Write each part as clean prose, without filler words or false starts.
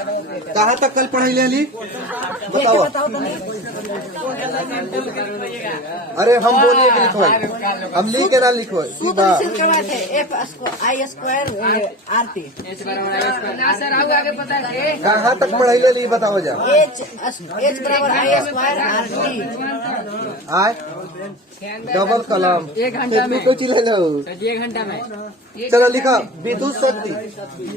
कहाँ तक कल पढ़ाई ले ली बताओ। अरे हम बोलिए कि लिखो, हम लिख के ना लिखो सीधा। कहाँ तक पढ़ाई ले ली बताओ जा। आय डबल कलम 1 घंटा में कोई चीज ले लो 1 घंटा में। चलो लिखा विद्युत शक्ति।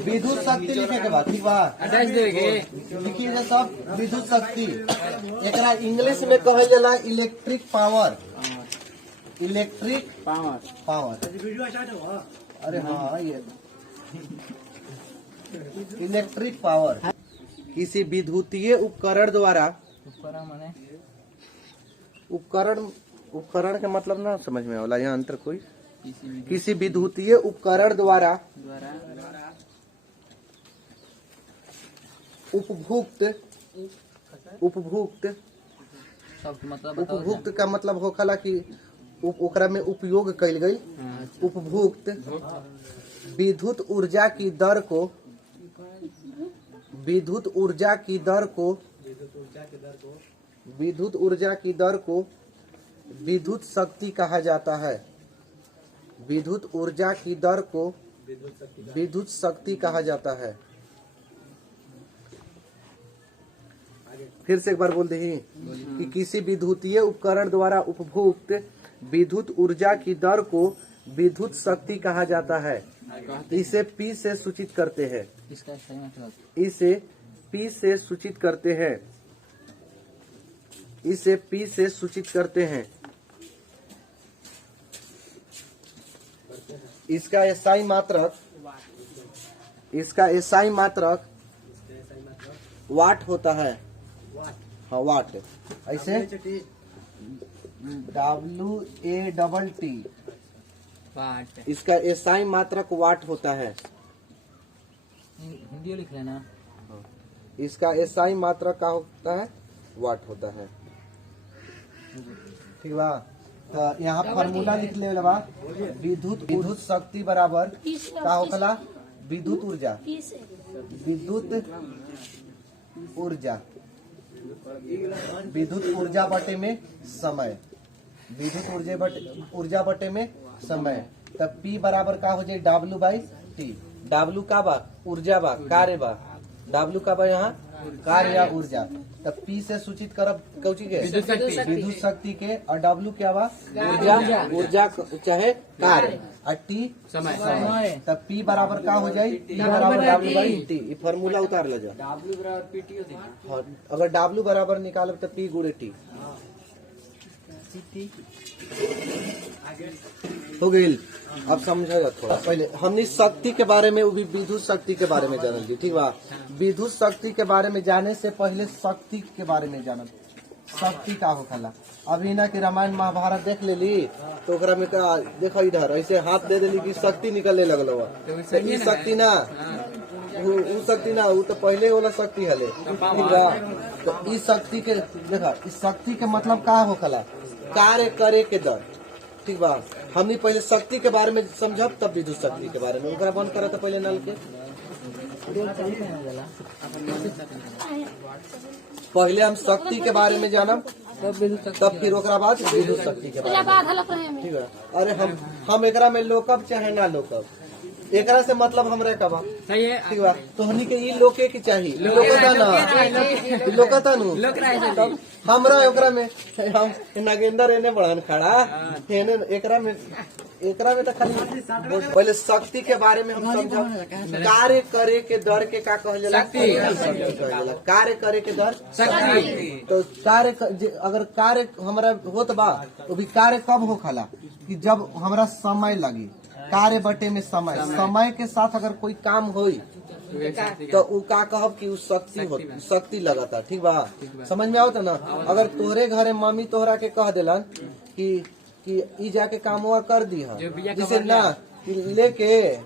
विद्युत शक्ति लिखे के बाद ठीक बा लिखिए सब विद्युत शक्ति। एकरा इंग्लिश में कहल जाला इलेक्ट्रिक पावर। इलेक्ट्रिक पावर अरे हाँ ये इलेक्ट्रिक पावर किसी विद्युतीय उपकरण द्वारा। उपकरण के मतलब ना समझ में आवला यहाँ अंतर कोई। किसी विद्युतीय उपकरण द्वारा उपभुक्त का मतलब होखला कि ओकरा में उपयोग कइल गई। उपभुक्त विद्युत ऊर्जा की दर को विद्युत ऊर्जा की दर को विद्युत शक्ति कहा जाता है। विद्युत ऊर्जा की दर को विद्युत शक्ति कहा जाता है। फिर से एक बार बोल दे कि किसी विद्युतीय उपकरण द्वारा उपभुक्त विद्युत ऊर्जा की दर को विद्युत शक्ति कहा जाता है। इसे P से सूचित करते हैं। इसे P से सूचित करते हैं। इसे P से सूचित करते हैं। इसका SI मात्रक वाट होता है। हाँ वाट ऐसे WATT इसका SI मात्रक वाट होता है। हिंदी लिख लेना। इसका SI मात्रक का होता है वाट होता है। ठीक बा तो यहाँ फार्मूला लिख ले बा। विद्युत शक्ति बराबर का होखला विद्युत ऊर्जा बटे में समय। विद्युत ऊर्जा बटे में समय। तब P बराबर का हो जाए W/T। W का बा ऊर्जा बा कार्य बा। W का बा यहाँ कार्य या ऊर्जा। तब P से सूचित करब कौची के विद्युत शक्ति के और W क्या बा ऊर्जा चाहे कार्य और T समय। तब P बराबर का हो जाए T बराबर W/T। ये फार्मूला उतार ले जा। W बराबर PT होती है। अगर W बराबर निकालब तो P गुणे T हो गई। अब समझा जा थोड़ा पहले हमने शक्ति के बारे में भी विद्युत शक्ति के बारे में जानल जी। ठीक बा विद्युत शक्ति के बारे में जाने से पहले शक्ति के बारे में जानल। शक्ति का होखला अभी ना कि रामायण महाभारत देख लेली तो ओकरा में का देखो इधर ऐसे हाथ दे देली कि शक्ति निकलने लगल हुआ। ई शक्ति ना उ शक्ति ना उ तो पहले वाला शक्ति हले। ठीक बा तो ई शक्ति के देखा इस शक्ति के मतलब का होखला कार्य करे के दर। ठीक बा हमने पहले शक्ति के बारे में समझब तब विद्युत शक्ति के बारे में। उनका बंद करा था पहले नल के। पहले हम शक्ति के बारे में जानब तब फिर ओकरा बाद विद्युत शक्ति के बारे में। ठीक है अरे हम एकरा में लोकब चाहे ना लोकब एकरा से मतलब हमरे कबा सही है। ठीक बा तोहनी के ई लोके की चाहिए लोकता नु हमरा ओकरा में हम नागेंद्र एने बढ़न खड़ा एने एकरा में तो खाली पहले शक्ति के बारे में हम समझब। कार्य करे के दर के का कहल जाला कार्य करे के दर शक्ति। तो अगर कार्य हमरा होत बा तो भी कार्य कब होखला कि जब हमरा समय लगी। कार्य बटे में समय के साथ अगर कोई काम होई तो उ का कहब कि उ शक्ति लगता। ठीक बा समझ में आवता ना। अगर तोहरे घरे मम्मी तोहरा के कह देलन कि ई जाके काम हुआ कर दी है जिसे ना लेके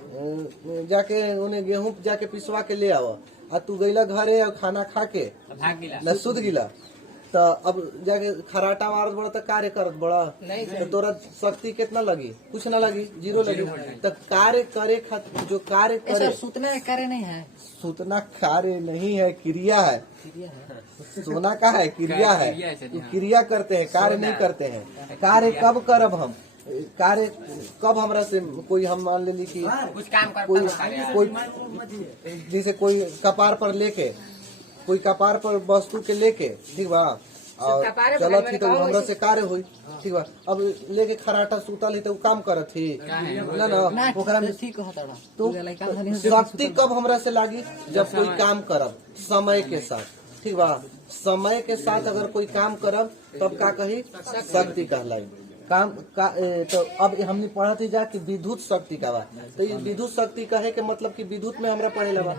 जाके उन्हें गेहूं जाके पिसवा के ले आवा आ तू गईला घरे और खाना खा के न सुध गिला तो अब जाके खराटा मारत बड़ा तो कार्य करत बड़ा तो तोरा शक्ति कितना लगी? कुछ ना लगी, जीरो लगी। तो कार्य करे जो कार्य करे, सूतना कार्य नहीं है, सूतना कार्य नहीं है, क्रिया है। सोना का है, क्रिया है, क्रिया करते हैं, कार्य नहीं करते हैं। कार्य कब करब हम? कार्य कब हमरा से कोई हम मान ले कि कुछ काम कर कोई जैसे कोई कपार पर लेके, कोई कपार पर वस्तु के लेके, ठीक बा, और चलत थी तो हमरा से कार्य हुई, ठीक बा। अब लेके खराटा सूतल ही तो काम करत थी ना ना, ओकरा में ठीक होता तो शक्ति कब हमरा से लागी? जब कोई काम करब समय के साथ, ठीक बा। समय के साथ अगर कोई काम करब तब का कही? शक्ति कहलाई। काम का तो अब हमने पढ़ा थी जा कि विद्युत शक्ति का बा, तो ये विद्युत शक्ति कहे के मतलब कि विद्युत में हमरा पढ़े लगा,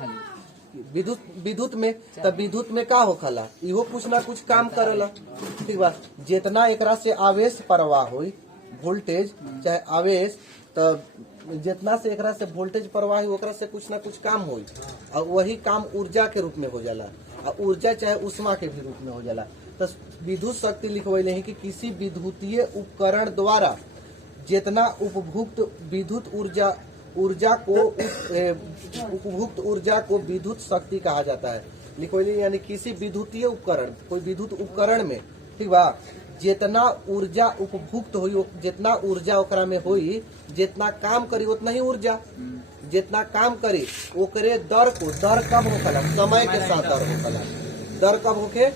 विद्युत में, तब विद्युत में का होखला? इहो कुछ ना कुछ काम करेला, ठीक बा। जितना एकरा से आवेश प्रवाह होई, वोल्टेज चाहे आवेश, तो जितना से एकरा से वोल्टेज प्रवाह हो ओकरा से कुछ ना कुछ काम होई, और वही काम ऊर्जा के रूप में हो जाला, और ऊर्जा चाहे उष्मा के भी रूप में हो जाला। तो विद्युत शक्ति लिखवैले है कि किसी विद्युतीय उपकरण द्वारा जितना उपभुक्त विद्युत ऊर्जा को उपभुक्त ऊर्जा को विद्युत शक्ति कहा जाता है। लिखवैले यानी किसी विद्युतीय उपकरण, कोई विद्युत उपकरण में, ठीक बा, जितना ऊर्जा उपभुक्त हुई, जितना ऊर्जा ओकरा में हुई, जितना काम करी उतना ही ऊर्जा, जितना काम करी ओकरे दर को, दर कब होखला? समय के साथ दर होखला। दर कब होके?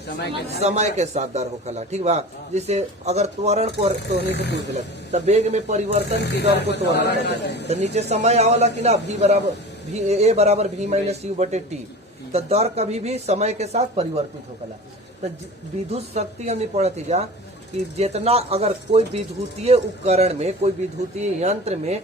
समय के साथ दर होखला, ठीक बा। जैसे अगर त्वरण को तोहनी से पूछ दिलक तो वेग में परिवर्तन की दर को त्वरण, तो नीचे समय आवला कि ना, ए बराबर v माइनस यू बटे टी। तो दर कभी भी समय के साथ परिवर्तित होखला। तो विद्युत शक्ति हमने पढ़ती जा कि जितना अगर कोई विद्युतीय उपकरण में, कोई विद्युतीय यंत्र में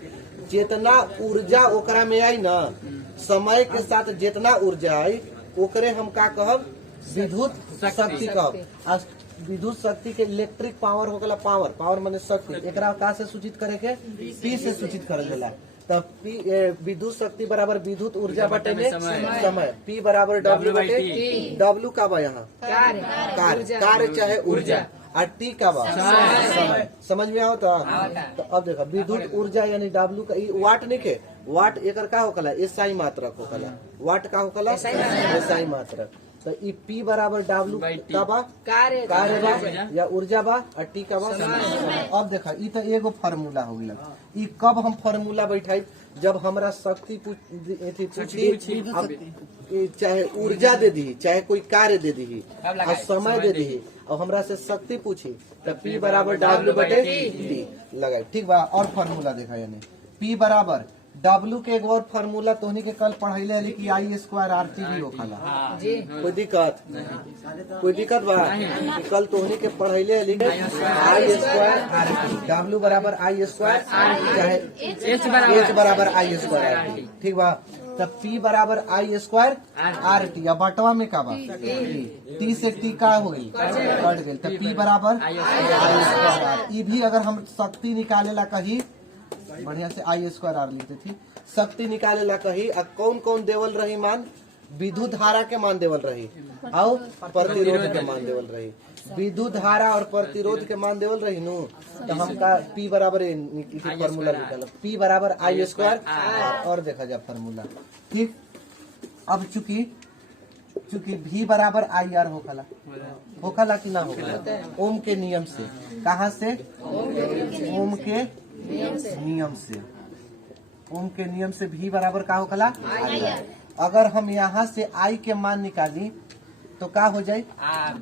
जितना ऊर्जा ओकरा में आई ना, समय के साथ जितना ऊर्जा आई ओकरे हम का कहब? विद्युत शक्ति कहब। आज विद्युत शक्ति के इलेक्ट्रिक पावर होगला, पावर माने शक्ति, एकरा का से सूचित करे के? पी से सूचित करल जाला। तब पी विद्युत शक्ति बराबर विद्युत ऊर्जा बटे में समय, पी बराबर डब्ल्यू बटे, डब्ल्यू का बा यहाँ कार्य चाहे ऊर्जा, और टी का बा समय। समझ में आवता? तो अब देखो विद्युत ऊर्जा यानी डब्ल्यू का वाट नहीं के, वाट एकर का होकला? एसआई मात्रक होकला। वाट का होकला? एसआई मात्रक। तो ई पी बराबर डब्ल्यू का बा कार्य बा या ऊर्जा बा, और टी का बा समय। अब देखा ई तो एगो फार्मूला हो गया। ई कब हम फार्मूला बैठाई? जब हमरा शक्ति पूछी, चाहे ऊर्जा दे दी, चाहे कोई कार्य दे दी, और समय दे दी, और हमरा से शक्ति पूछी, तो पी बराबर डब्ल्यू बटे टी लगाए, ठीक बा। और फार्मूला देखा यानी पी बराबर डब्ल्यू के एक और फार्मूला तोहनी के कल पढ़ाई है कि आई स्क्वायर आर टी भी होखला। कोई दिक्कत? कोई दिक्कत बा? कल तोहनी के पढ़ाई है आई स्क्वायर आर टी, डब्ल्यू बराबर आई स्क्वायर चाहे एच बराबर आई स्क्वायर आर टी, ठीक बा। तब पी बराबर आई स्क्वायर आर टी, या बटवा में का बा? टी से टी का हो गई? कट गई। तब पी बराबर आई स्क्वायर आर। ई भी अगर हम शक्ति निकाले ला कही, बढ़िया से आई स्क्वायर आर लिखते थी, शक्ति निकाले ला कही, अब कौन कौन देवल रही मान? विद्युत धारा के मान देवल रही और प्रतिरोध के मान देवल रही। विद्युत धारा और प्रतिरोध के मान देवल रही नु, तो हमका पी बराबर फार्मूला निकाला, पी बराबर आई स्क्वायर। और देखा जाए फार्मूला, ठीक। अब चूंकि भी बराबर आई आर होखला कि ना होखला? ओम के नियम से। कहाँ से? ओम के नियम से। ओम के नियम से भी बराबर का होखला? आई। अगर हम यहाँ से आई के मान निकाली तो का हो जाए?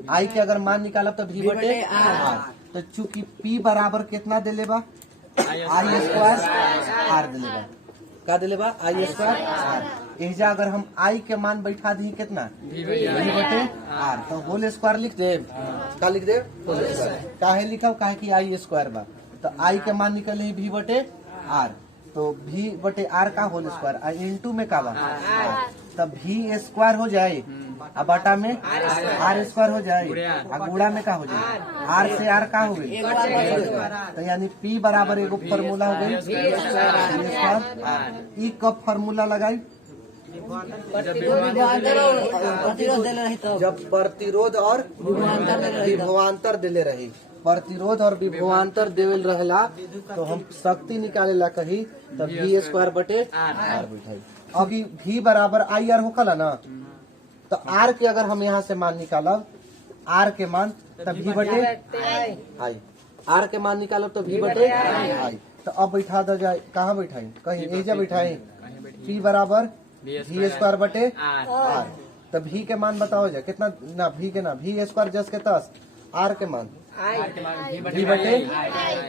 आई के अगर मान निकालब तो भी बटे आर। तो चूंकि पी बराबर कितना दे लेबा? आई स्क्वायर आर दे लेबा। का दे लेबा? आई स्क्वायर आर। एजा अगर हम आई के मान बैठा दी कितना? भी बटे आर, तो होल स्क्वायर लिख दे। का लिख दे? Whole square. काहे लिखा? काहे की आई स्क्वायर बा, तो आई के मान निकले भी बटे आर, तो भी बटे आर का होल स्क्वायर, इंटू में का बा? तब भी स्क्वायर हो जाए, अब बटा में आर स्क्वायर हो जाए, और गुणा में का हो जाए? आर से आर का हो गई? तो यानी पी बराबर एगो फार्मूला हो गई। ई कब फार्मूला लगाई? प्रतिरोध देले रही तो जब प्रतिरोध और विभवांतर देले रही, प्रतिरोध और विभवांतर देवेल रहेला तो हम शक्ति निकालेला कही तब V स्क्वायर बटे R बैठाई। अभी V बराबर आई आर होकला ना, तो R के अगर हम यहाँ से मान निकालब R के मान तब V बटे आई, R के मान निकालब तो V बटे आई। तो अब बैठा दो जाए, कहाँ बैठाई, कहीं एजा बैठाई, P बराबर V स्क्वायर बटे R। तब V के मान बताओ जा कितना, ना V के ना V स्क्वायर जस के 10, R के मान V बटे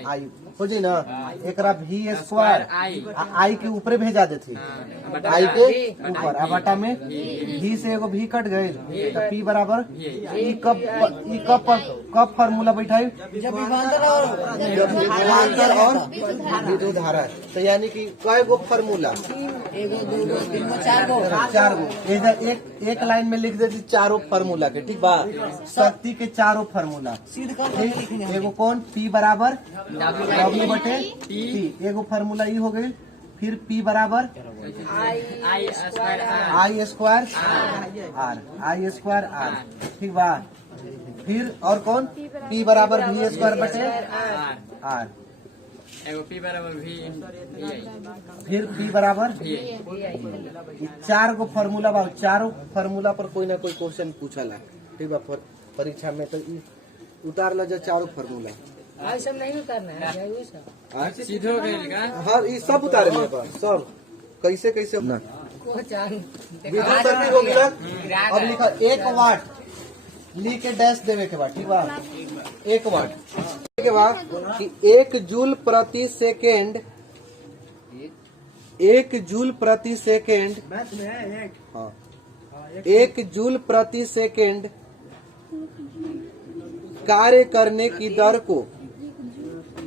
आई हो जी ना। एक V स्क्वायर आई के ऊपर भेजा देती, आई के ऊपर, अब बटा में V से एगो V कट गई तो P बराबर ई कब फार्मूला बैठाई, जब विभवांतर और विभवांतर और विद्युत धारा। तो यानी कि कई गो फार्मूला, एगो दूगो तीनगो चार गो, एक लाइन में लिख देती चारों फार्मूला के, ठीक बा, शक्ति के चारों फार्मूला। सिद्ध कर एगो कौन P बराबर W बटे P, एगो फार्मूला ई हो गई। फिर P बराबर आई स्क्वायर R, ठीक बा। फिर और कौन P बराबर V स्क्वायर बटे R, P बराबर V, फिर P बराबर ये चार गो फार्मूला बा, चारों फार्मूला पर कोई ना कोई क्वेश्चन पूछला, ठीक बा, परीक्षा में तो उतार ला जा चारों फार्मूला। आज सब नहीं उतारना है वही सब सीधो गए का। हाँ ये सब उतारे मेरे पास, सब कैसे कैसे ना को चांद विद्युत शक्ति हो गया। अब लिखा 1 वाट, लिख के डैश देवे के बाद, ठीक बा, 1 वाट के बाद कि 1 जूल प्रति सेकेंड, 1 जूल प्रति सेकेंड, हाँ 1 जूल प्रति सेकेंड कार्य करने की दर को,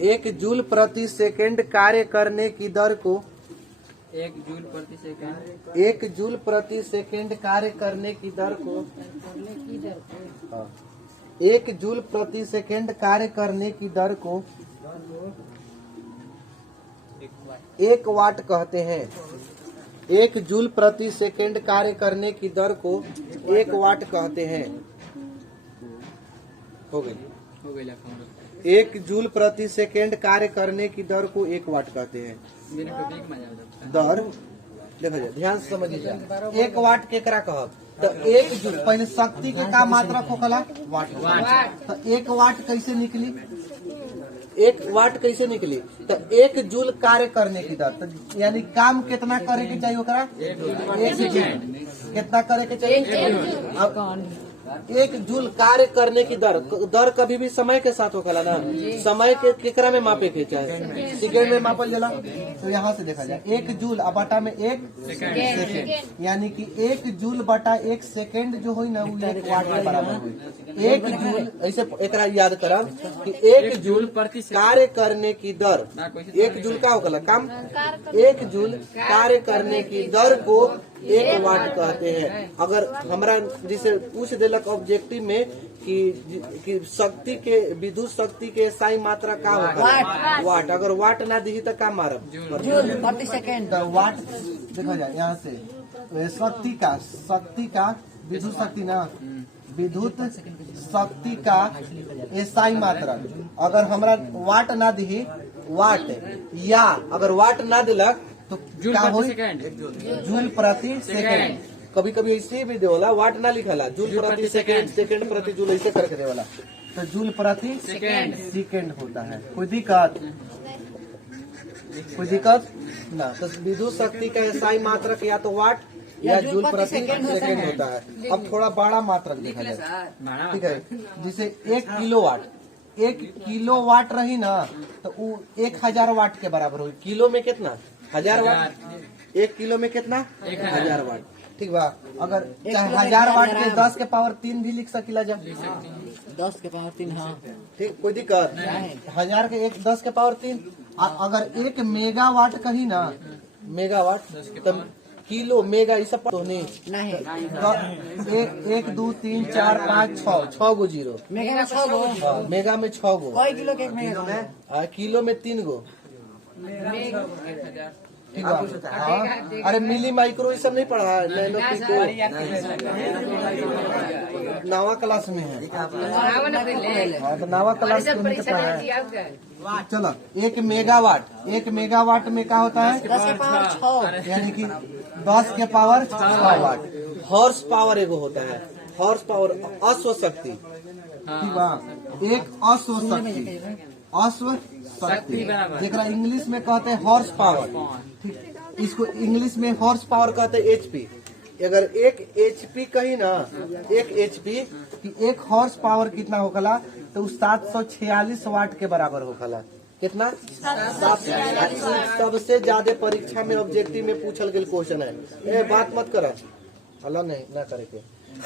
1 जूल प्रति सेकेंड कार्य करने की दर को, 1 जूल प्रति सेकंड, 1 जूल प्रति सेकेंड कार्य करने की दर को, हाँ 1 जूल प्रति सेकेंड कार्य करने की दर को 1 वाट कहते हैं। 1 जूल प्रति सेकेंड कार्य करने की दर को 1 वाट कहते हैं। हो गई। 1 जूल प्रति सेकेंड कार्य करने की दर को 1 वाट कहते हैं। दर देखो जा, ध्यान से समझिए, 1 वाट केकरा कहब, तो 1 जूल पहले शक्ति के का मात्रा होखला वाट, तो 1 वाट कैसे निकली, 1 वाट कैसे निकली, तो 1 जूल कार्य करने की दर, तो यानी काम कितना करे के चाहिए ओकरा, 1 जूल कितना करे के चाहिए। अब 1 जूल कार्य करने की दर, दर कभी भी समय के साथ होखला ना, समय के केकरा में मापे के चाहे, सेकेंड में मापल जाला। तो यहाँ से देखा जाए 1 जूल बटा में 1 सेकेंड, यानी कि 1 जूल बटा 1 सेकेंड जो हुई ना वो 1 वाट के बराबर हुई। 1 जूल ऐसे एकरा याद करब कि 1 जूल कार्य करने की दर, 1 जूल का होखला काम, 1 जूल कार्य करने की दर को 1 वाट कहते हैं। अगर हमरा जिसे पूछ देलक ऑब्जेक्टिव में कि शक्ति के, विद्युत शक्ति के SI मात्रा का होगा वाट, अगर वाट ना दी तो का मारब जूल प्रति सेकंड, वाट देखा जाए यहाँ से शक्ति का विद्युत शक्ति ना, विद्युत शक्ति का SI मात्रा, अगर हमरा वाट ना दी, वाट या अगर वाट ना दिलक तो जूल क्या प्रति होई, सेकंड, जूल प्रति सेकंड। कभी कभी ऐसे भी देवला, वाट ना लिखला, जूल प्रति सेकंड, सेकंड प्रति जूल ऐसे करके देवला, तो जूल प्रति सेकंड होता है। कोई दिक्कत ना। तो विद्युत शक्ति का SI मात्रक या तो वाट या जूल प्रति सेकंड होता है। अब थोड़ा बड़ा मात्रक देखा जाए, ठीक है, जिसे 1 किलोवाट, 1 किलोवाट रही ना तो वो 1000 वाट के बराबर हुई। किलो में कितना, 1000 वाट, 1 किलो में कितना, 1000 वाट, ठीक बा। अगर 1000 वाट के 10 के पावर 3 भी लिख सकीला जब, 10 के पावर 3, हाँ ठीक, कोई दिक्कत, 1000 के 1 10 के पावर 3। अगर 1 मेगावाट कही ना, मेगावाट तो किलो मेगा ये सब तो नहीं, 1 2 3 4 5 6 गो जीरो, मेगा में 6 गो, मेगा में 6 गो, कई किलो के 1 मेगा में, किलो में 3 गो, ठीक है। हाँ, अरे मिली माइक्रो ये सब नहीं पढ़ा है, नैनो पिको नावा क्लास में है। हाँ, तो नावा क्लास में नहीं पढ़ा है। चलो 1 मेगावाट, 1 मेगावाट में क्या होता है? 10 के पावर 6 यानी कि 10 के पावर 6 वाट। हॉर्स पावर एगो होता है, हॉर्स पावर अश्व शक्ति, ठीक बा? एक अश्व शक्ति, अश्व शक्ति जेकरा इंग्लिश में कहते हैं हॉर्स पावर, ठीक। इसको इंग्लिश में हॉर्स पावर कहते हैं एचपी। अगर 1 एचपी कही ना, 1 एचपी कि 1 हॉर्स पावर कितना होखला, तो 746 वाट के बराबर होखला। कितना? 746। सबसे ज्यादा परीक्षा में ऑब्जेक्टिव में पूछल गया क्वेश्चन है, ये बात मत करा, अल्लाह नहीं ना करे के।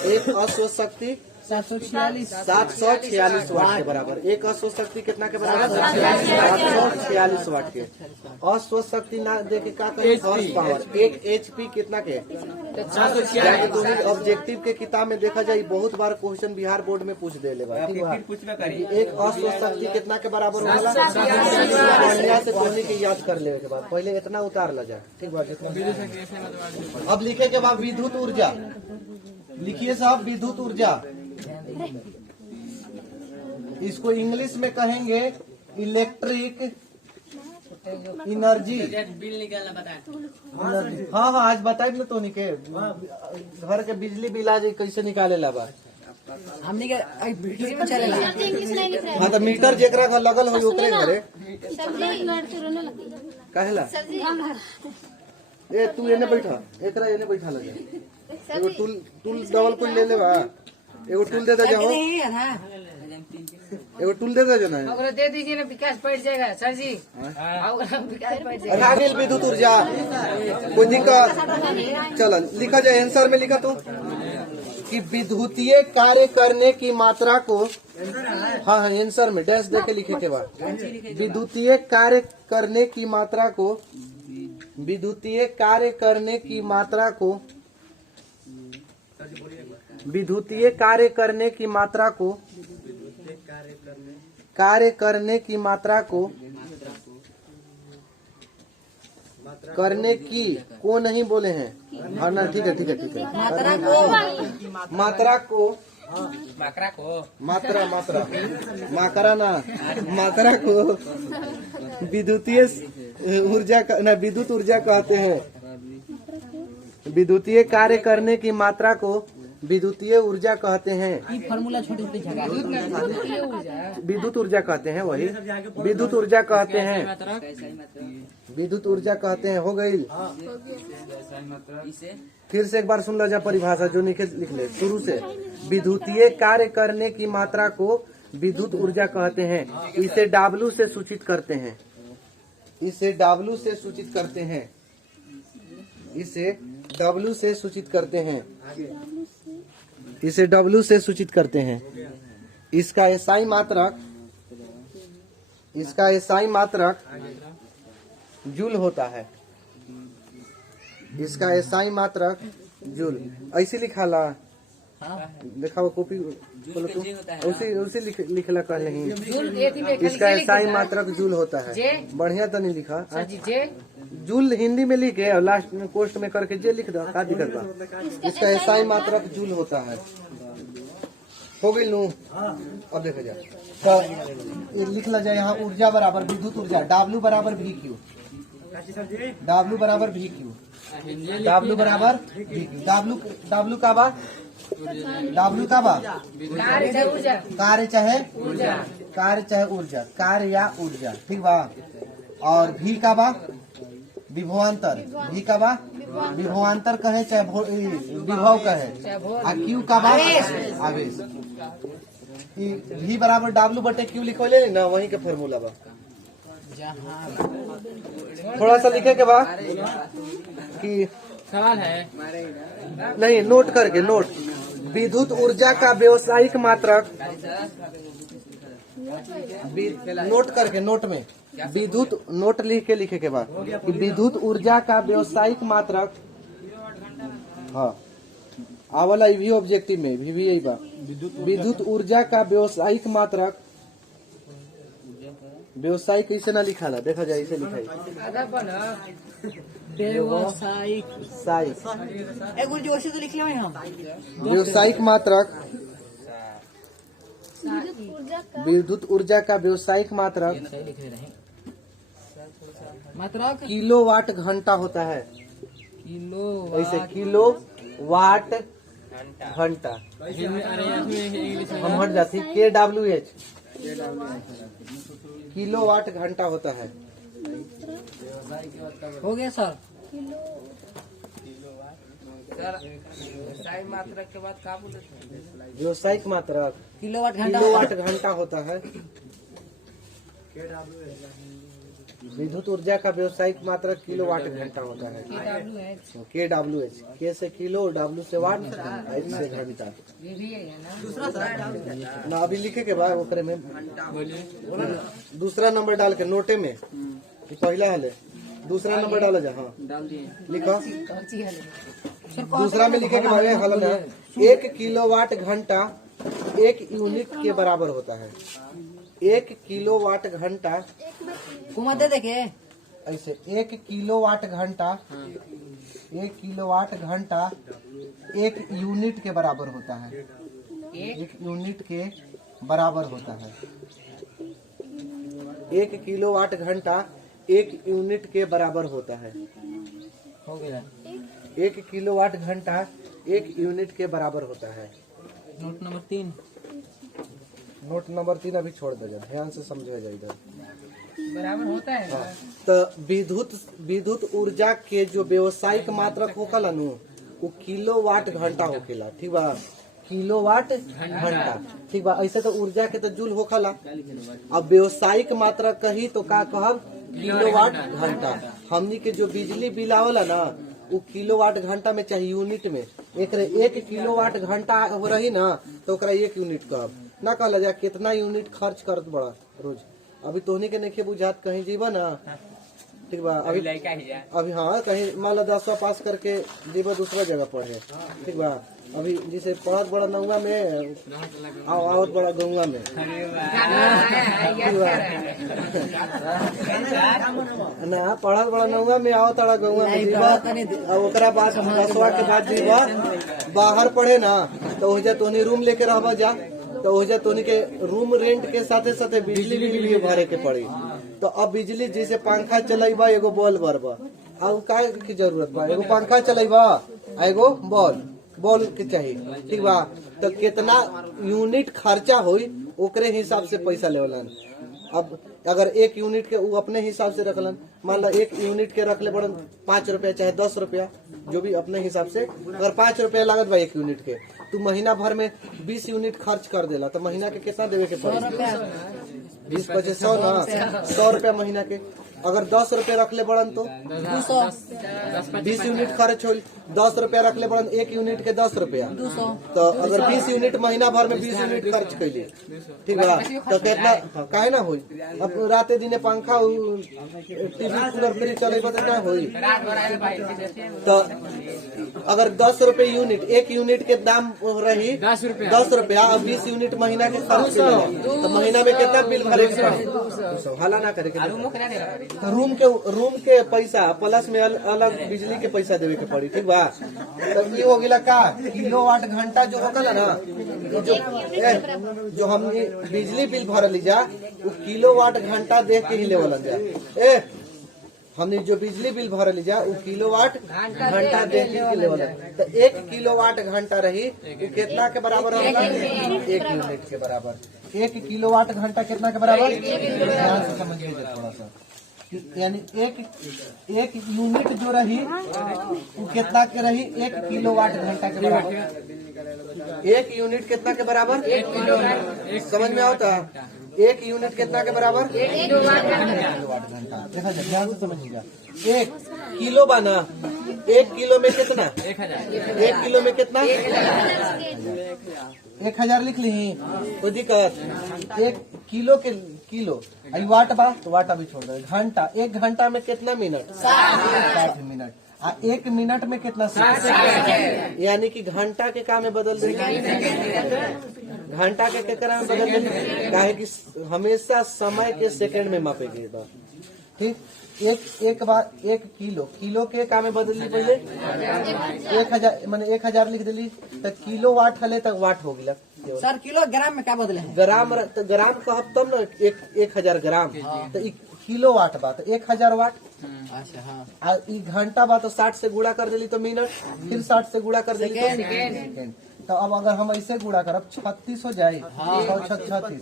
एक अश्व शक्ति 746 वाट के बराबर। एक अश्व शक्ति कितना के बराबर? 746 वाट के। अश्व शक्ति ना देखे का हॉर्स पावर। 1 एचपी कितना के? 746। ऑब्जेक्टिव के किताब में देखा जाए बहुत बार क्वेश्चन बिहार बोर्ड में पूछ दे ले बा, ठीक बा? एक अश्व शक्ति कितना के बराबर होला? बढ़िया से कोनी के याद कर ले के बाद पहले इतना उतार ला जा, ठीक बा? अब लिखे के बाद विद्युत ऊर्जा लिखिए साहब, विद्युत ऊर्जा। इसको इंग्लिश में कहेंगे इलेक्ट्रिक एनर्जी। बिल निकालना बता। हाँ हाँ, आज बताए ना तो के घर के बिजली बिल आज कैसे निकाले ला बा। हमने के वीडियो में चलेला। हाँ, तो मीटर जेकरा घर लगल हो ओकरे घरे कहेला। ए तू एने बैठा, एकरा एने बैठा लगे। एगो टूल डबल कोई ले ले बा, एगो टूल दे दे जाओ, एगो टूल दे दे जाना है। ओकरा दे दीजिए ना, विकास बढ़ जाएगा सर जी। ओकरा विकास बढ़ जाएगा। रागिल विद्युत ऊर्जा कोई दिक्कत? चलो लिखा जाए, आंसर में लिखा तो कि विद्युतीय कार्य करने की मात्रा को, हाँ हाँ आंसर में डैश दे के लिखे के बाद विद्युतीय कार्य करने की मात्रा को, विद्युतीय कार्य करने की मात्रा को, विद्युतीय कार्य करने की मात्रा को, कार्य करने की मात्रा को, करने की को नहीं बोले हैं। हाँ ना, ठीक है ठीक है ठीक है। मात्रा को, मात्रा को, बकरा को मात्रा मात्रा मात्रा ना, मात्रा को विद्युतीय ऊर्जा ना, विद्युत ऊर्जा कहते हैं। विद्युतीय कार्य करने की मात्रा को विद्युतीय ऊर्जा कहते हैं। ई फार्मूला छोटी छोटी जगह विद्युत ऊर्जा कहते हैं, वही विद्युत ऊर्जा कहते हैं, विद्युत ऊर्जा कहते हैं। हो गई? फिर से एक बार सुन लो जा परिभाषा जो लिख ले शुरू से। विद्युतीय कार्य करने की मात्रा को विद्युत ऊर्जा कहते हैं। इसे W से सूचित करते हैं, इसे W से सूचित करते हैं, इसे W से सूचित करते हैं, इसे W से सूचित करते हैं। इसका एसआई मात्रक, इसका एसआई मात्रक जूल होता है, इसका एसआई मात्रक जूल। ऐसे लिखा ला, देखा वो कॉपी बोलो तो उसी लिखला कर नहीं। इसका एसआई मात्रक जूल होता है। बढ़िया तो नहीं लिखा जूल हिंदी में लिखे और लास्ट में पोस्ट में करके जे लिख दो, का दिक्कत बा? इसका एसआई मात्रक जूल होता है। हो गई नू? अब देखा जाए तो लिख ला जाए यहाँ ऊर्जा बराबर विद्युत ऊर्जा W बराबर वी क्यू, W बराबर वी क्यू, W बराबर वी क्यू। W का बा, W का बा कार्य चाहे ऊर्जा, कार्य या ऊर्जा, ठीक बा। और V का बा विभवांतर, V का बा विभवांतर कहे चाहे विभव कहे, और Q का बा आवेश। V बराबर W बटे Q लिखोले ना, वही के फॉर्मूला बा। थोड़ा सा लिखे के बाद कि सवाल है नहीं, नोट करके नोट। विद्युत ऊर्जा का व्यावसायिक मात्रक, नोट करके नोट में विद्युत, नोट लिख के लिखे के बाद कि विद्युत ऊर्जा का व्यावसायिक मात्रक, हाँ आवला भी ऑब्जेक्टिव में भी यही बा। विद्युत ऊर्जा का व्यावसायिक मात्रक व्यवसाय कैसे ना लिखा ला, देखा जाए इसे लिखा है आधा पर ना व्यवसायिक साइक। ए गुरुजी वैसे तो लिख लिया हम व्यवसायिक मात्रक विद्युत ऊर्जा का व्यवसायिक मात्रक सही लिख रहे मात्रक किलोवाट घंटा होता है। किलो ऐसे किलो वाट घंटा, हम हट जाती KWH, किलोवाट घंटा होता है। हो गया सर। सर मात्रक के बाद क्या बोले थे? व्यवसायिक मात्रक किलोवाट घंटा किलोवाट घंटा होता है। विद्युत ऊर्जा का व्यवसायिक मात्रक किलोवाट घंटा होता है। KWH, के से किलो, W से वाट, H से घंटा। ये भी है ना ना अभी लिखे के बाद ओकरे में दूसरा नंबर डाल के नोटे में, ये पहला हले दूसरा नंबर डाला जा। हाँ लिखो, दूसरा में लिखे के बाद हल ना 1 किलोवाट घंटा 1 यूनिट के बराबर होता है। 1 किलोवाट घंटा घुमा दे देखे ऐसे 1 किलोवाट घंटा 1 किलोवाट घंटा 1 यूनिट के बराबर होता है। 1 यूनिट के बराबर होता है। 1 किलोवाट घंटा 1 यूनिट के बराबर होता है। हो गया। 1 किलोवाट घंटा 1 यूनिट के बराबर होता है। नोट नंबर 3 नोट नंबर 3 अभी छोड़ दे, ध्यान से समझेगा इधर। बराबर होता है ना? तो विद्युत ऊर्जा के जो व्यवसायिक मात्रक होकला नु वो किलोवाट घंटा होकेला, ठीक बा। किलोवाट घंटा, ठीक बा। ऐसे तो ऊर्जा के तो जूल होकला, अब व्यवसायिक मात्रक कही तो का कहब किलोवाट घंटा। हमनी के जो बिजली बिल आवला ना वो किलोवाट घंटा में चाहे यूनिट में। एक किलोवाट घंटा हो रही ना तो ओकरा 1 यूनिट कहब ना, कहला जा कितना यूनिट खर्च करत बड़ा रोज। अभी तोहनी के नहीं बुझात कहीं जीवा ना, ठीक बा। अभी लड़का ही है। अभी हाँ कहीं मान लो 10वां पास करके जीवा दूसरा जगह पढ़े, ठीक बा। अभी जैसे पढ़त बड़ा नौवा में आवत बड़ा गौवा में, ना पढ़त बड़ा नौवा में आवत बड़ा गौवा में जीवा। और ओकरा बाद 10वां के बाद जीवा बाहर पढ़े ना तो ओजा तोहनी रूम लेके रहबा जा, तो ओजा तोहनी के रूम रेंट के साथे साथे बिजली बिल भी भरे के पड़ी। तो अब बिजली जैसे पंखा चलाइबा एगो बॉल भरबा, अब का की जरूरत बा, एगो पंखा चलाइबा एगो बॉल के चाहिए, ठीक बा। तो कितना यूनिट खर्चा होई ओकरे हिसाब से पैसा लेवलन। अब अगर 1 यूनिट के वो अपने हिसाब से रखलन, मान लो 1 यूनिट के रख ले बड़न 5 रुपया चाहे 10 रुपया, जो भी अपने हिसाब से। अगर 5 रुपया लागत बा 1 यूनिट के, तू महीना भर में 20 यूनिट खर्च कर देला तो महीना के कितना देवे के पड़ी? 20 25 100 ना, 100 रुपया महीना के। अगर 10 रुपया रख ले बड़न तो 20 यूनिट खर्च हो। 10 रुपया रख ले बड़न 1 यूनिट के 10 रुपया, तो अगर 20 यूनिट महीना भर में 20 यूनिट खर्च कैले, ठीक है, तो कितना काहे ना होई? अब राते दिने पंखा टीवी कूलर फ्रिज चलेबा तो ना होई। तो अगर 10 रुपए यूनिट, 1 यूनिट के दाम रही 10 रुपया और 20 यूनिट महीना के खर्च कैले, तो महीना में कितना बिल भरे के पड़ी? 200। हाला ना करे के रूम के पैसा प्लस में अलग बिजली के पैसा देवे के पड़ी, ठीक बा। तब ये हो गया का किलोवाट घंटा जो होगा ना, जो हमने बिजली बिल भरली जा वो किलोवाट घंटा देख के ही लेवल जा। हमने जो बिजली बिल भरली जा वो किलोवाट घंटा देख के लेवल। तो 1 किलोवाट घंटा रही वो कितना के बराबर होगा? 1 यूनिट के बराबर। 1 किलोवाट घंटा कितना के बराबर? ध्यान से समझिए थोड़ा सा, यानी एक यूनिट जो रही वो कितना के रही? 1 किलोवाट घंटा के बराबर। 1 यूनिट कितना के बराबर? 1 किलोवाट। समझ में आता? 1 यूनिट कितना के बराबर? 1 किलोवाट घंटा। देखा जाए, ध्यान से समझिएगा। 1 किलो बना, 1 किलो में कितना? 1 किलो में कितना? 1000 लिख ली, कोई दिक्कत? 1 किलो के किलो वाट बा तो वाट अभी छोड़ दे। घंटा, 1 घंटा में कितना मिनट? 60 मिनट। 1 मिनट में कितना सेकंड? यानी कि घंटा के काम में बदल देगा। घंटा के केकरा में बदल देली काहे कि हमेशा समय के सेकंड में मापेगी बा। ठीक, एक बार 1 किलो के का में बदली पहले 1000 माने 1000 लिख दिली तो किलो वाट हले तक वाट हो गया। सर किलोग्राम में क्या बदले हैं? ग्राम तो ग्राम कहब तब न 1000 ग्राम तो किलो वाट बा तो 1000 वाट। अच्छा हाँ। आ ई घंटा बा तो 60 से गुणा कर देली तो मिनट, फिर 60 से गुणा कर देली तो सेकेंड। तो अब अगर हम ऐसे गुणा करब 36 हो जाये। 36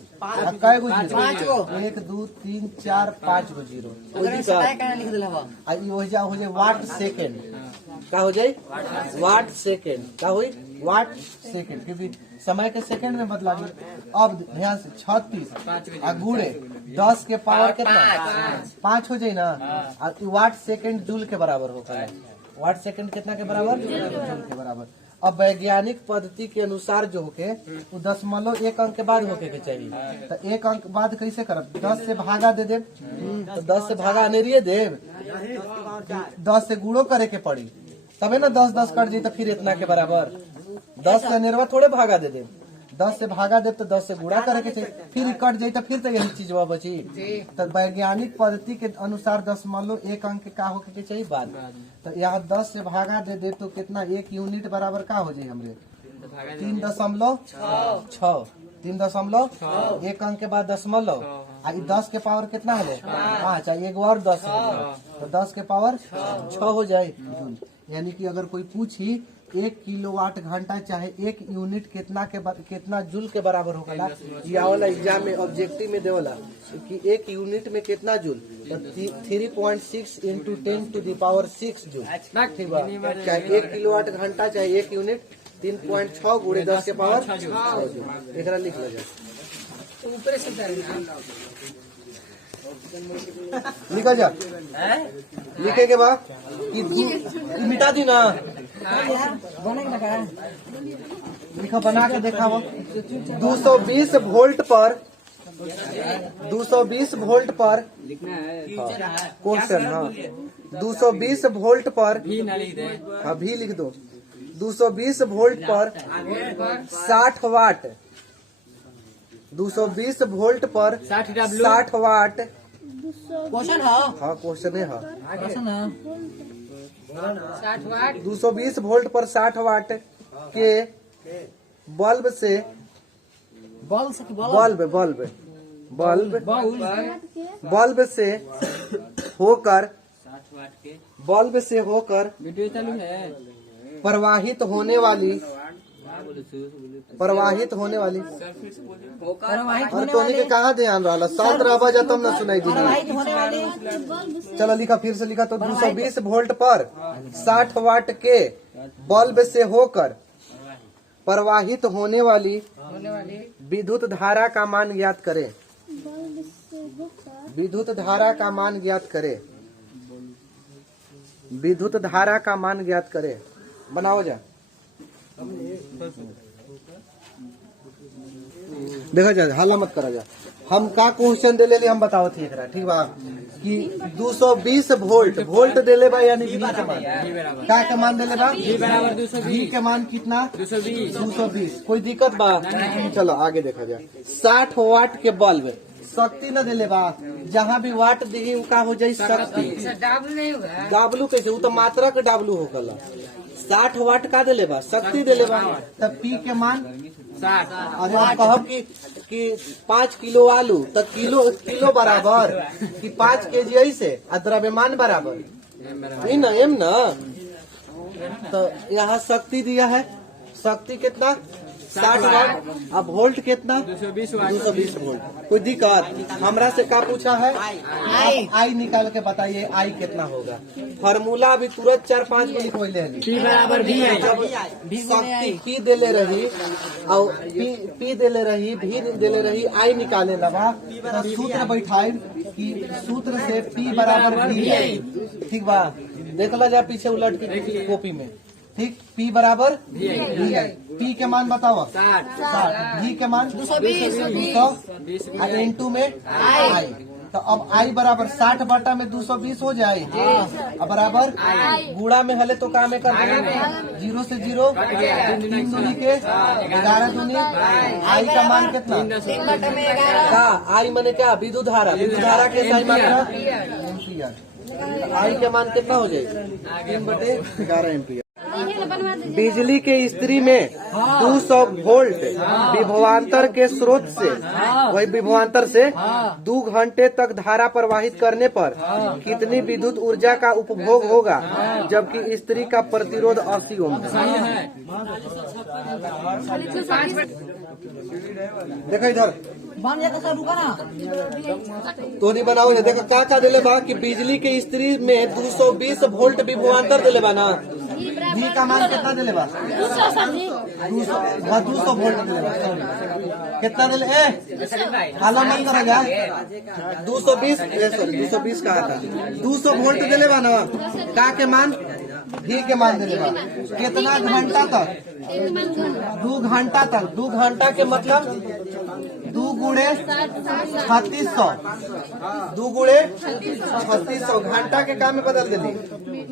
कै गो जीरो? 1 2 3 4 5 गो जीरो। लिख दिला बा। आ ई हो जाए वाट सेकेंड। का हो जाये? Watt second. का हुई? वाट सेकेंड, क्योंकि समय के सेकंड में बदला दी। अब ध्यान से 36 आ गुणे 10 के पावर कितना? 5 हो जाये ना। और वाट सेकंड जूल के बराबर होगा। वाट सेकंड कितना के बराबर? जूल के बराबर। अब वैज्ञानिक पद्धति के अनुसार जो होके वो 1 अंक के बाद होके के चाहिए। तो 1 अंक बाद कैसे करब? 10 से भागा दे देव तो 10 से भागा अनेरिये देव, 10 से गुणो करे के पड़ी तबे ना 10 कट जाये तो फिर इतना के बराबर। 10 से अनेरवा थोड़े भागा दे देव, 10 से भागा देव तो 10 से गुणा करे के चाहिए, फिर कट जाये तो फिर तो यही चीज बची। तो वैज्ञानिक पद्धति के अनुसार 1 अंक का होके के चाहिए बाद। तो यहाँ 10 से भागा दे दे तो कितना? 1 यूनिट बराबर का हो जाये हमरे 3.6। 3.1 अंक के बाद दशमलव। 10 के पावर कितना है? 5। एक और 10 तो 10 के पावर 6 हो जाये जूल। यानी कि अगर कोई पूछी 1 किलोवाट घंटा चाहे 1 यूनिट कितना जूल के बराबर होगा, ये वाला एग्जाम में ऑब्जेक्टिव में देवला कि 1 यूनिट में कितना जूल? तो 3.6 इंटू 10⁻⁶ जूल। ठीक बा। चाहे 1 किलोवाट घंटा चाहे 1 यूनिट 3.6 गुणे 10 के पावर 6 जूल। एकरा लिख लो जाए। ऊपर से लिखा जा लिखे के बाद मिटा दी ना लिखा बना के देखा वो 220 वोल्ट पर 220 वोल्ट पर क्वेश्चन। हाँ 220 वोल्ट पर हाँ भी लिख दो। 220 वोल्ट पर 60 वाट 220 वोल्ट पर 60 वाट क्वेश्चन है। हाँ क्वेश्चन है। हाँ 60 वाट 220 वोल्ट पर 60 वाट के बल्ब से बल्ब से होकर वीडियो चालू है। प्रवाहित होने वाली और तोनी के कहाँ ध्यान रहा? शांत रहा जा तब न सुनाई दी। चलो लिखा फिर से लिखा तो 220 वोल्ट पर 60 वाट के बल्ब से होकर प्रवाहित होने वाली विद्युत धारा का मान ज्ञात करें। विद्युत धारा का मान ज्ञात करें। विद्युत धारा का मान ज्ञात करें। बनाओ जा। देखा जाए हाला मत करा जा। हम का क्वेश्चन दे ले हम बताओ थी एकरा। ठीक बा कि 220 वोल्ट दे ले बा यानी V के मान का के मान दे ले बा V के मान कितना? 220। कोई दिक्कत बा? चलो आगे देखा जाए। 60 वाट के बल्ब शक्ति न दे ले बा। जहाँ भी वाट दिही का हो जाये शक्ति। डाबलू नहीं हुआ। डाबलू कैसे? वो तो मात्रा के डाबलू होगा। 60 वाट का दे ले बा शक्ति दे ले बा। तब P के मान 60। अरे हम कहब कि 5 किलो आलू तो किलो बराबर कि 5 केजी ऐसे द्रव्यमान बराबर एम न। तो यहाँ शक्ति दिया है। शक्ति कितना? 60 वाट। अब वोल्ट कितना? 220 वोल्ट। कोई दिक्कत? हमरा से का पूछा है? आई निकाल के बताइए आई कितना होगा। फार्मूला अभी तुरंत 4-5 मिनट कोई ले ली। बराबर भी है। शक्ति P दे ले रही और P दे ले रही भी दे ले रही आई निकाले लगा तो सूत्र बैठाए कि सूत्र से P बराबर V। ठीक बा देख ला जा पीछे उलट के कॉपी में। ठीक P बराबर V है। P के मान बताओ 60। V के मान 220 N2 में I। तो अब आई बराबर 60 बटा में 220 हो जाए अब बराबर गुड़ा में हले तो काम है कर 0 से 0 3 दूनी के 11 दूनी आई का मान कितना का आई माने क्या विद्युत धारा के सही मात्रा एम्पियर आई के मान कितना हो जाए 3/11 एम्पियर। बिजली के स्त्री में 200 वोल्ट विभवांतर के स्रोत से वही विभवांतर से 2 घंटे तक धारा प्रवाहित करने पर कितनी विद्युत ऊर्जा का उपभोग होगा जबकि स्त्री का प्रतिरोध 80 ओम है। देखो इधर बन जाता सर रुका ना तो नहीं बनाओ ये देखो का दिले बा कि बिजली के स्त्री में 220 वोल्ट विभवांतर दिले बा ना भी का मान कितना दिले बा 200 वोल्ट दिले बा कितना दिले हाला मन करा जा 220 सॉरी 220 कहा था 200 वोल्ट दिले बा ना का के मान भी के मान दिले बा कितना घंटा तक 2 घंटा के मतलब 2 गुणे 3600 2 गुणे 3600 घंटा के काम में बदल दिली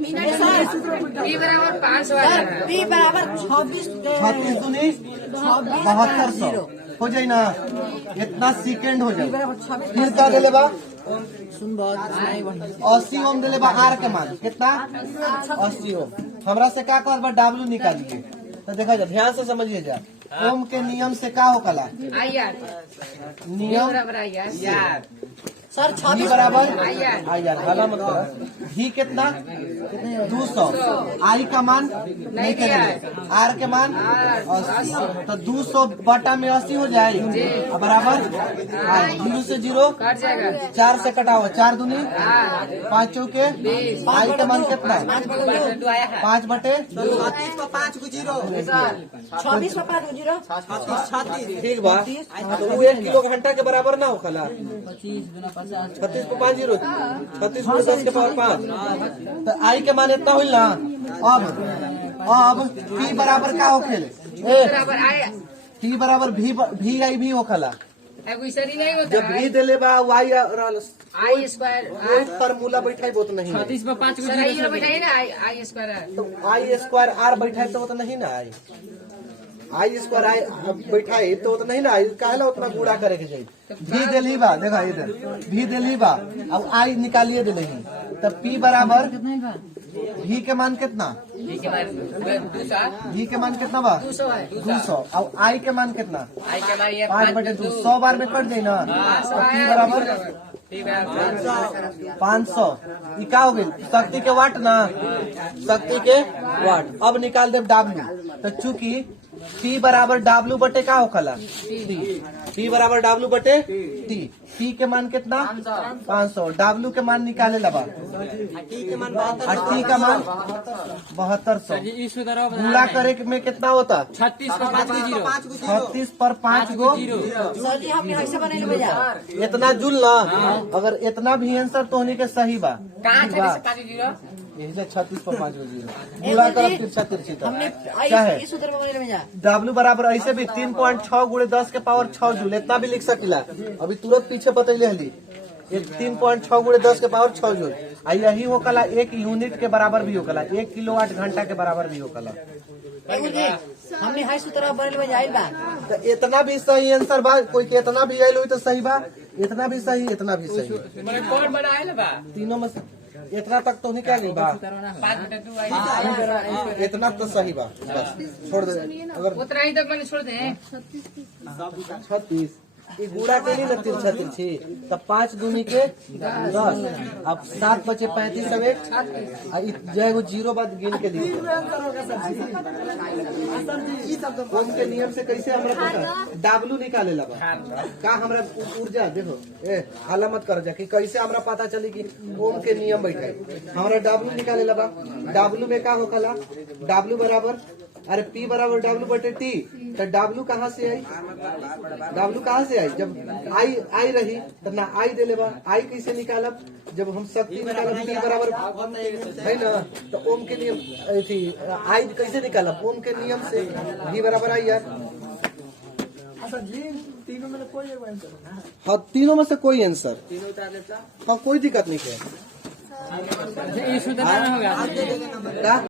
बी बराबर 500 बी बराबर 26 36 दूनी 7200 हो जाए ना इतना सेकेंड हो जाए फिर क्या दिले बा सुन बहुत 80 ओम दिले बा आर के मान कितना 80 ओम हमरा से क्या कर डब्ल्यू निकालिए तो देखा जा ध्यान से समझिए जा ओम के नियम से क्या होकला आई यार नियम बराबर आई यार सर भी 26 बराबर आई यार आई यार गला मत करो भी कितना 200 आई का मान नहीं करेंगे आर के मान 80 तो 200 बटा में 80 हो जाए अब बराबर आई 0 से 0 कट जाएगा 4 से कटाओ 4 दूनी 5 चौके आई का मान कितना 5 बटे 26 पर 5 0 ठीक बा तो वो 1 किलो घंटा के बराबर ना होखला 36 को 5 0 36 को 10 के पावर 5 तो आई के मान इतना हुई ना अब पी बराबर का होखेले बराबर आई पी बराबर भी आई भी होखला अब वैसा नहीं होता जब भी दिले बा वाई आई स्क्वायर कोई फार्मूला बैठाई वो तो नहीं है। 36 पर 5 सर आई बैठाइए ना आई स्क्वायर तो आई स्क्वायर आर बैठाई तो वो तो नहीं ना आई स्क्वायर आई बैठाई तो वो तो नहीं ना आई काहेला उतना गुड़ा करे के चाहिए भी दिली बा देखा इधर भी दिली बा अब आई निकालिए दिले ही तब पी बराबर भी के मान कितना भी के मान कितना बा 200 है 200 अब आई के मान कितना आई के हमारी 5 बटे 2 100 बार में कट देना तो पी बराबर 500 ये क्या हो गई शक्ति के वाट ना शक्ति के वाट अब निकाल दे डब्ल्यू तो चूंकि P बराबर डब्ल्यू बटे का होखला P बराबर डब्ल्यू बटे टी P के मान कितना 500 डब्ल्यू के मान निकाले लबा टी का मान 7200 गुणा करे में कितना होता 36 पर 5 0 36 पर 5 गो सर जी हमने ऐसे बने भैया इतना जुल ना अगर इतना भी आंसर तो होने के सही बा कहाँ ठीक बा 36 0 यही 36 पर 5 गो 0 गुणा कर तिरछा तिरछी हमने क्या है इस सूत्र में बने भैया डब्ल्यू बराबर ऐसे भी 3.6 गुणे 10 के पावर 6 जूल इतना भी लिख सकिला अभी तुरंत पीछे बतैले हली 3.6 गुणे 10 के पावर 6 जूल आ यही होकला 1 यूनिट के बराबर भी होकला 1 किलोवाट घंटा के बराबर भी होकला हमने हाई सूत्र बने भैया आइल बा तो इतना भी सही आंसर बा कोई के इतना भी आयल हुई तो सही बा इतना भी सही इतना भी सही मैंने कौन बना है बा तीनों में इतना तक तो नहीं क्या नहीं बा 5 बटे 2 आई इतना तो सही बा बस छोड़ दे अगर उतना ही तक मैंने छोड़ दे 36 ये गुड़ा के नहीं ना तिरछा तिरछी तब 5 दूनी के 10 अब 7 बचे 35 सब एक जो है वो 0 बाद गिन के दिए ओम के नियम से कैसे हमरा पता डब्ल्यू निकाले लगा का हमरा ऊर्जा देखो हाला मत कर जा कि कैसे हमरा पता चली कि ओम के नियम बैठे हमरा डब्ल्यू निकाले लगा डब्ल्यू में का होकला डब्ल्यू बराबर अरे P बराबर डब्ल्यू बटे टी तो डब्ल्यू कहाँ से आई डब्ल्यू कहाँ से आई जब आई रही तो ना आई दे लेबा आई कैसे निकालब जब हम शक्ति निकालब P बराबर है ना तो ओम के नियम थी आई कैसे निकालब ओम के नियम से V बराबर आई यार हाँ तीनों में से कोई आंसर। हाँ कोई दिक्कत नहीं है। ये सुधरना होगा। क्या?